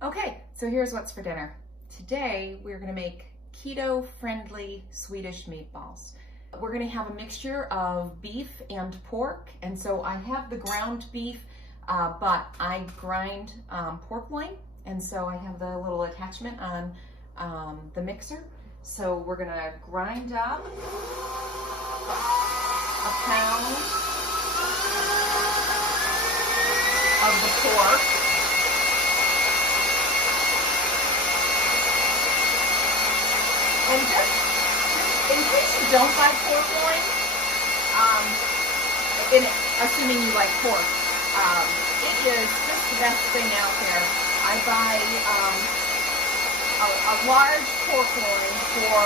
Okay, so here's what's for dinner. Today we're gonna make keto-friendly Swedish meatballs. We're gonna have a mixture of beef and pork, and so I have the ground beef, but I grind pork loin, and so I have the little attachment on the mixer. So we're gonna grind up a pound of the pork. And just in case you don't buy pork loin, assuming you like pork, it is just the best thing out there. I buy a large pork loin for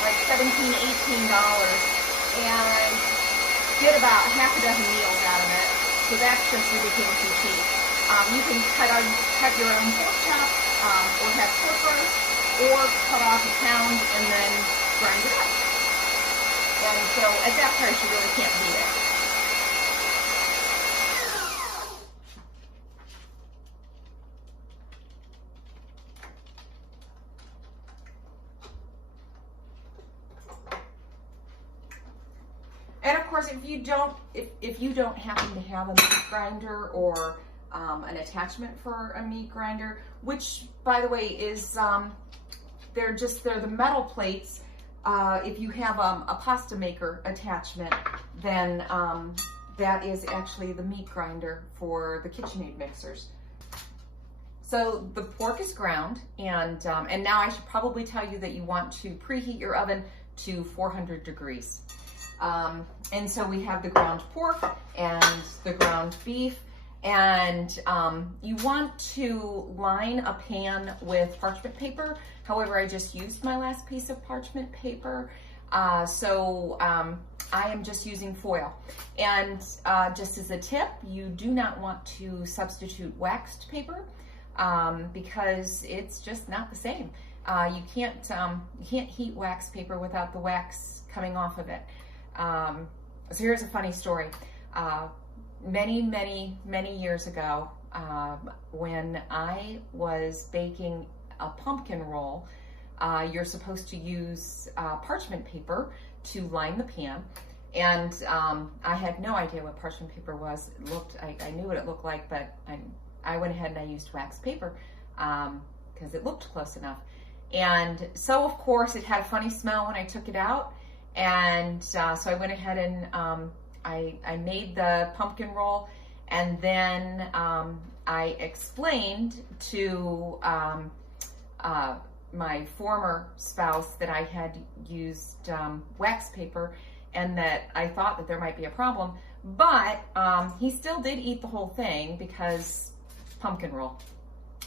like $17, $18 and get about half a dozen meals out of it. So that's just ridiculously cheap. You can cut your own pork chop or have pork roast, or cut off a pound and then grind it up. And so at that price, you really can't beat it. And of course, if you don't happen to have a meat grinder or an attachment for a meat grinder, which by the way is they're the metal plates. If you have a pasta maker attachment, then that is actually the meat grinder for the KitchenAid mixers. So the pork is ground, and now I should probably tell you that you want to preheat your oven to 400 degrees. And so we have the ground pork and the ground beef. And you want to line a pan with parchment paper. However, I just used my last piece of parchment paper. So I am just using foil. And just as a tip, you do not want to substitute waxed paper because it's just not the same. You can't heat wax paper without the wax coming off of it. So here's a funny story. Many years ago, when I was baking a pumpkin roll, you're supposed to use parchment paper to line the pan. And I had no idea what parchment paper was. I knew what it looked like, but I went ahead and I used wax paper because it looked close enough. And so of course it had a funny smell when I took it out. And so I went ahead and I made the pumpkin roll, and then I explained to my former spouse that I had used wax paper and that I thought that there might be a problem, but he still did eat the whole thing because pumpkin roll.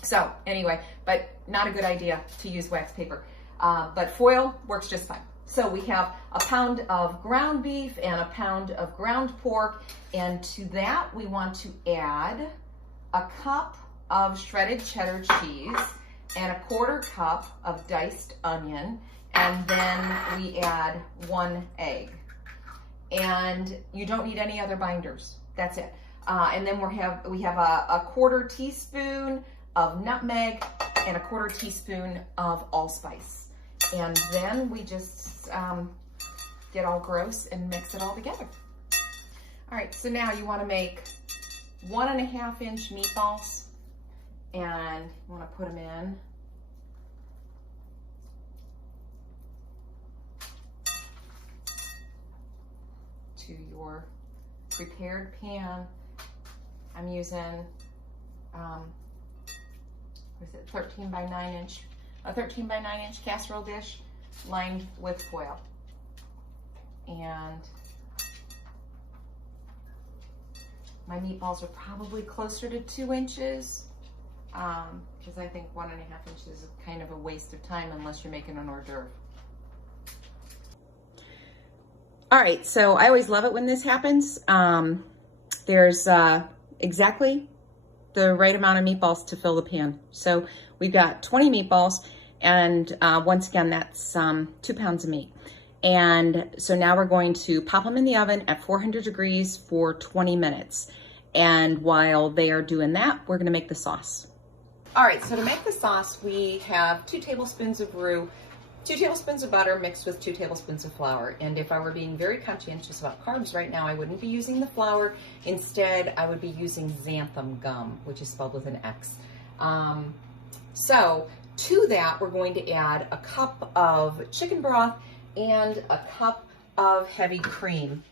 So anyway, but not a good idea to use wax paper, but foil works just fine. So we have a pound of ground beef and a pound of ground pork, and to that we want to add a cup of shredded cheddar cheese and a quarter cup of diced onion, and then we add 1 egg. And you don't need any other binders. That's it. And then we have a quarter teaspoon of nutmeg and a quarter teaspoon of allspice. And then we just get all gross and mix it all together. All right, so now you want to make 1.5 inch meatballs, and you want to put them in to your prepared pan. I'm using what is it, 13 by 9 inch, a 13 by 9 inch casserole dish lined with foil. And my meatballs are probably closer to 2 inches because I think 1.5 inches is kind of a waste of time unless you're making an hors d'oeuvre. All right, so I always love it when this happens. There's exactly the right amount of meatballs to fill the pan. So we've got 20 meatballs, and once again, that's 2 pounds of meat. And so now we're going to pop them in the oven at 400 degrees for 20 minutes. And while they are doing that, we're gonna make the sauce. All right, so to make the sauce, we have 2 tablespoons of roux, 2 tablespoons of butter mixed with 2 tablespoons of flour. And if I were being very conscientious about carbs right now, I wouldn't be using the flour. Instead, I would be using xanthan gum, which is spelled with an X. So to that, we're going to add a cup of chicken broth and a cup of heavy cream.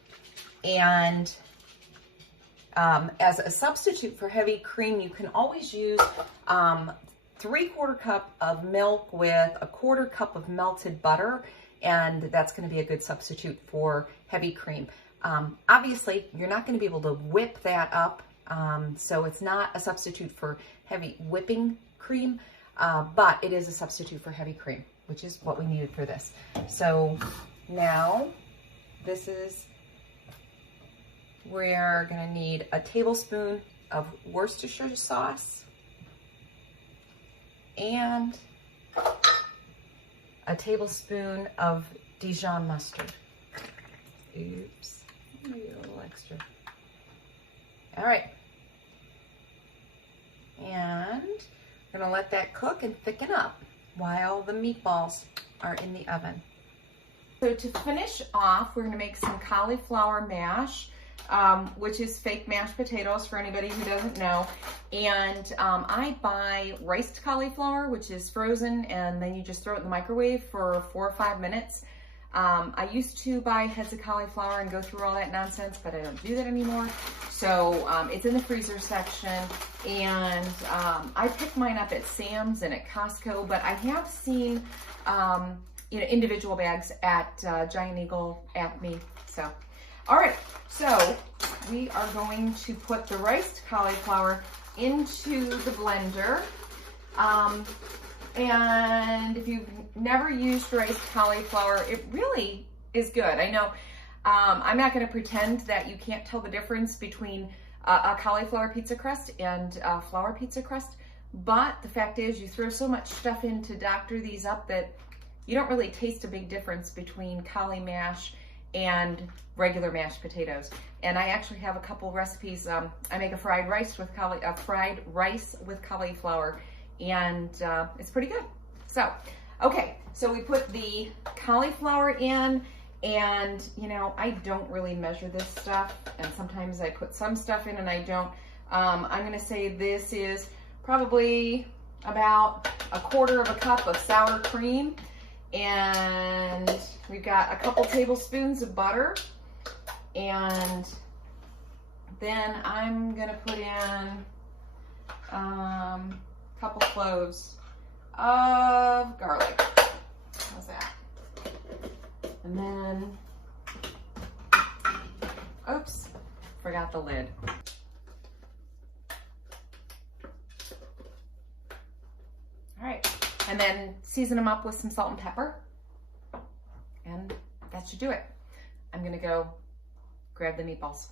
And as a substitute for heavy cream, you can always use 3/4 cup of milk with a 1/4 cup of melted butter, and that's going to be a good substitute for heavy cream. Obviously, you're not going to be able to whip that up, so it's not a substitute for heavy whipping cream, but it is a substitute for heavy cream, which is what we needed for this. So now this is, we're going to need a tablespoon of Worcestershire sauce and a tablespoon of Dijon mustard. Oops, maybe a little extra. All right. And we're gonna let that cook and thicken up while the meatballs are in the oven. So to finish off, we're gonna make some cauliflower mash, which is fake mashed potatoes for anybody who doesn't know. And I buy riced cauliflower, which is frozen, and then you just throw it in the microwave for 4 or 5 minutes. I used to buy heads of cauliflower and go through all that nonsense, but I don't do that anymore. So it's in the freezer section, and I picked mine up at Sam's and at Costco, but I have seen individual bags at Giant Eagle, Acme. So, all right, so we are going to put the riced cauliflower into the blender. And if you've never used riced cauliflower, it really is good. I know I'm not going to pretend that you can't tell the difference between a cauliflower pizza crust and a flour pizza crust, but the fact is you throw so much stuff in to doctor these up that you don't really taste a big difference between cauli mash and regular mashed potatoes. And I actually have a couple recipes. I make a fried rice with cauliflower, and it's pretty good. So, okay, so we put the cauliflower in, and I don't really measure this stuff, and sometimes I put some stuff in and I don't. I'm gonna say this is probably about 1/4 cup of sour cream, and we've got a couple tablespoons of butter, and then I'm gonna put in a couple cloves of garlic. How's that? And then, oops, forgot the lid. All right, and then season them up with some salt and pepper, and that should do it. I'm gonna go grab the meatballs.